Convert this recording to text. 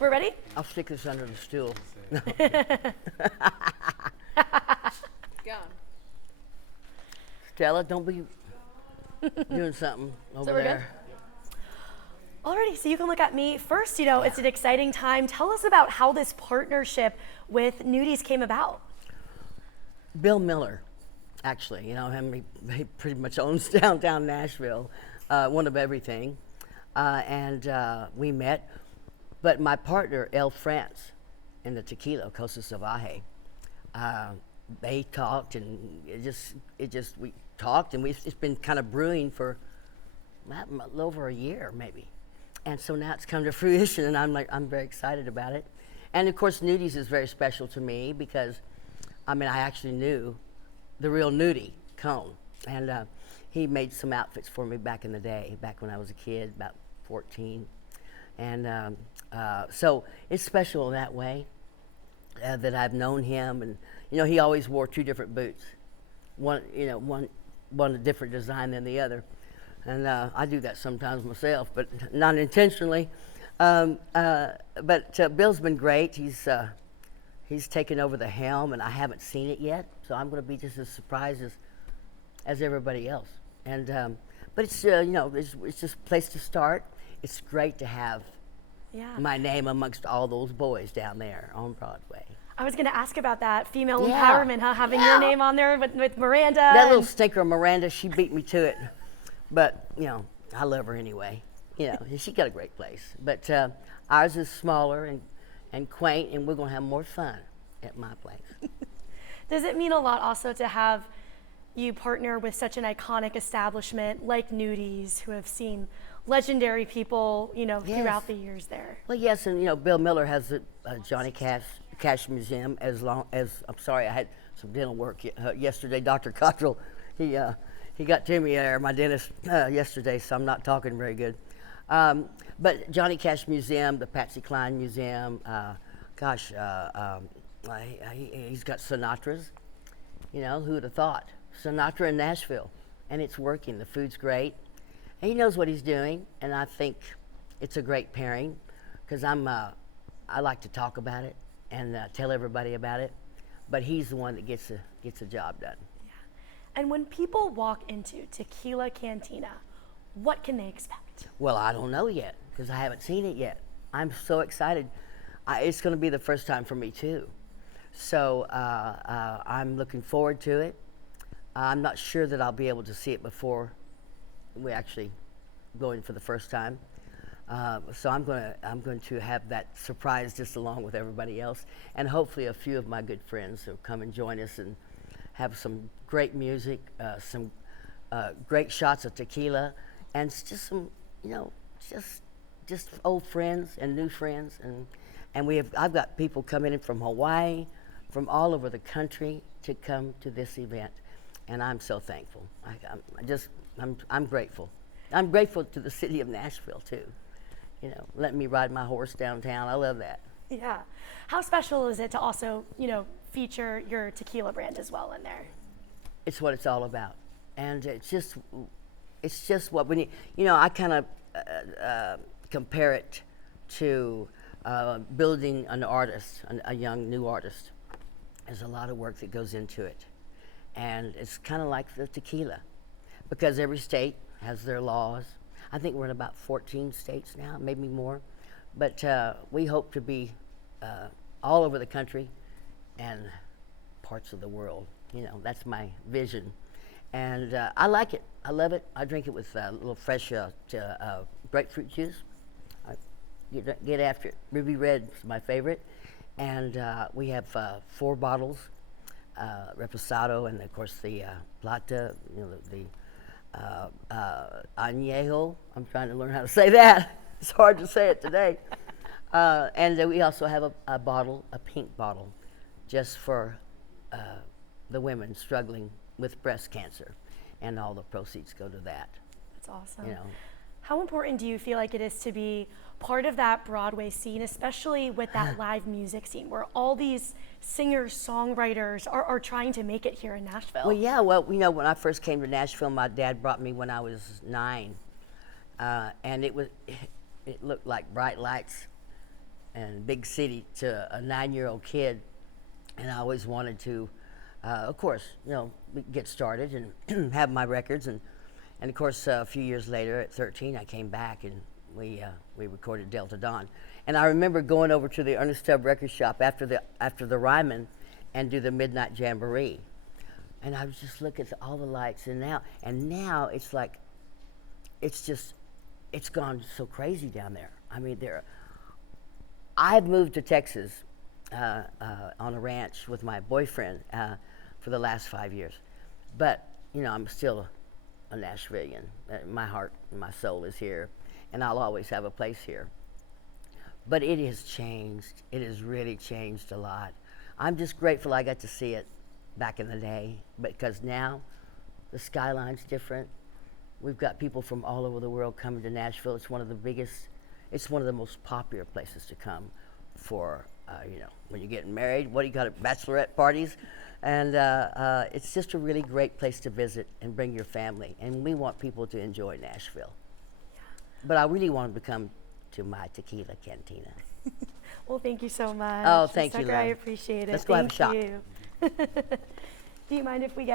We're ready? I'll stick this under the stool. Go. Stella, don't be doing something over we're there. Alrighty, so you can look at me. First, it's an exciting time. Tell us about how this partnership with Nudies came about. Bill Miller, actually, him, he pretty much owns downtown Nashville, one of everything. And we met, but my partner, El France, in the Tequila, Costa Salvaje, they talked, and we talked, and it's been kind of brewing for a little over a year, maybe. And so now it's come to fruition, and I'm very excited about it. And of course, Nudies is very special to me because, I actually knew the real Nudie, Cone, and he made some outfits for me back in the day, back when I was a kid, about 14. And so it's special in that way that I've known him, and he always wore two different boots, one a different design than the other. And I do that sometimes myself, but not intentionally. But Bill's been great. He's taken over the helm, and I haven't seen it yet, so I'm going to be just as surprised as everybody else. And but it's it's just a place to start. It's great to have my name amongst all those boys down there on Broadway. I was going to ask about that female empowerment, having your name on there with Miranda. That little stinker, Miranda, she beat me to it. But, I love her anyway. She got a great place. But ours is smaller and quaint, and we're going to have more fun at my place. Does it mean a lot also to have you partner with such an iconic establishment like Nudies, who have seen legendary people, throughout the years there? Well, yes, and, Bill Miller has a Johnny Cash Museum. I'm sorry, I had some dental work yesterday. Dr. Cottrell, he got to me there, my dentist, yesterday, so I'm not talking very good. But Johnny Cash Museum, the Patsy Cline Museum, he's got Sinatra's. Who would have thought? Sinatra in Nashville, and it's working. The food's great. And he knows what he's doing, and I think it's a great pairing because I like to talk about it and tell everybody about it, but he's the one that gets the job done. And when people walk into Tequila Cantina, what can they expect? Well, I don't know yet because I haven't seen it yet. I'm so excited. It's going to be the first time for me too. So I'm looking forward to it. I'm not sure that I'll be able to see it before we actually go in for the first time. So I'm going to have that surprise just along with everybody else, and hopefully a few of my good friends will come and join us and have some great music, some great shots of tequila, and just some, just old friends and new friends, and I've got people coming in from Hawaii, from all over the country to come to this event, and I'm so thankful. I'm grateful. I'm grateful to the city of Nashville too. Letting me ride my horse downtown. I love that. Yeah. How special is it to also, feature your tequila brand as well in there? It's what it's all about, and it's just what we need. I kind of compare it to building an artist, a young new artist. There's a lot of work that goes into it, and it's kind of like the tequila, because every state has their laws. I think we're in about 14 states now, maybe more, but we hope to be all over the country and parts of the world. That's my vision, and I like it. I love it. I drink it with a little fresh grapefruit juice. I get after it. Ruby Red is my favorite, and we have 4 bottles, Reposado, and of course the Plata, the Añejo. I'm trying to learn how to say that. It's hard to say it today. And then we also have a bottle, a pink bottle, just for the women struggling with breast cancer, and all the proceeds go to that. That's awesome. How important do you feel like it is to be part of that Broadway scene, especially with that live music scene, where all these singers, songwriters are trying to make it here in Nashville? Well, yeah. Well, when I first came to Nashville, my dad brought me when I was 9, and it looked like bright lights and big city to a 9-year-old kid, and I always wanted to, of course, get started and have my records, and of course, a few years later, at 13, I came back and we recorded Delta Dawn. And I remember going over to the Ernest Tubb record shop after the Ryman and do the Midnight Jamboree. And I was just looking at all the lights, and now it's like, it's gone so crazy down there. I mean, I've moved to Texas on a ranch with my boyfriend for the last 5 years. But, I'm still a Nashvilleian. My heart and my soul is here, and I'll always have a place here. But it has changed. It has really changed a lot. I'm just grateful I got to see it back in the day, because now the skyline's different. We've got people from all over the world coming to Nashville. It's one of the most popular places to come for, when you're getting married. What do you got at bachelorette parties? And it's just a really great place to visit and bring your family. And we want people to enjoy Nashville. Yeah. But I really want them to come to my Tequila Cantina. Well, thank you so much. Oh, thank you, Tucker, love. I appreciate it. Let's go have a shot. Thank you. Do you mind if we get